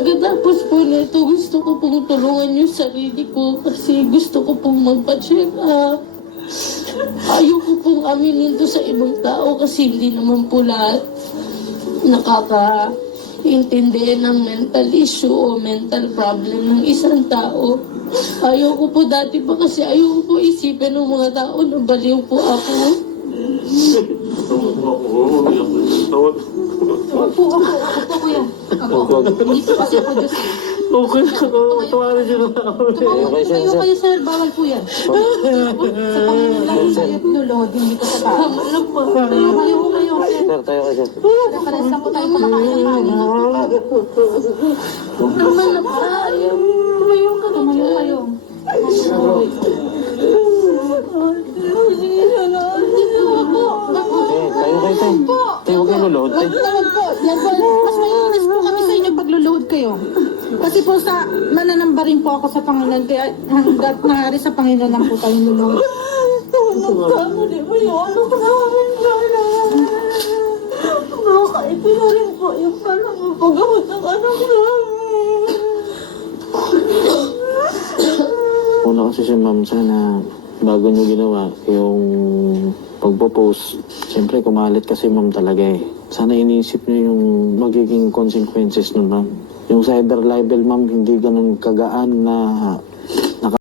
Pagkatapos po nito, gusto ko pong tulungan yung sarili ko kasi gusto ko pong magpa-check up. Ayoko pong aminin to sa ibang tao kasi hindi naman po lahat nakakaintindi ng mental issue o mental problem ng isang tao. Ayoko po dati pa kasi ayoko po isipin ng mga tao na baliw po ako. Opo, kuya. Ako. Dito kasi po, Diyos. Okay, tumarin siya na ako. Tumayo kayo, sir. Bawal po yan. Sa Panginoon lang kayo nulod, hindi ko sa tao. Tumayo kayo, sir. Sir, tayo kayo. Nakalas lang po tayo kumakain ng kanin. Huwag naman na ayaw. Tumayo ka na Tumayo dyan. kayo. Tayo kayo, tayo. Tayo, huwag kayo lulod. Wag po. Yan po. Mas maiinis po kami sa inyo pag luluhod kayo. Kasi po sa mananamba rin po ako sa Panginoon. Kaya hanggat nangyari sa Panginoon lang po tayong luluhod. Nagkamo di ba yung ano ko namin sana? Baka ito na rin po yung parang paggamot ng anak namin. Una kasi si ma'am, sana bago nyo ginawa yung pagpo-post, siyempre kumalit kasi ma'am talaga eh. Sana iniisip nyo yung magiging consequences nun ma'am. Yung cyber libel ma'am, hindi ganun kagaan na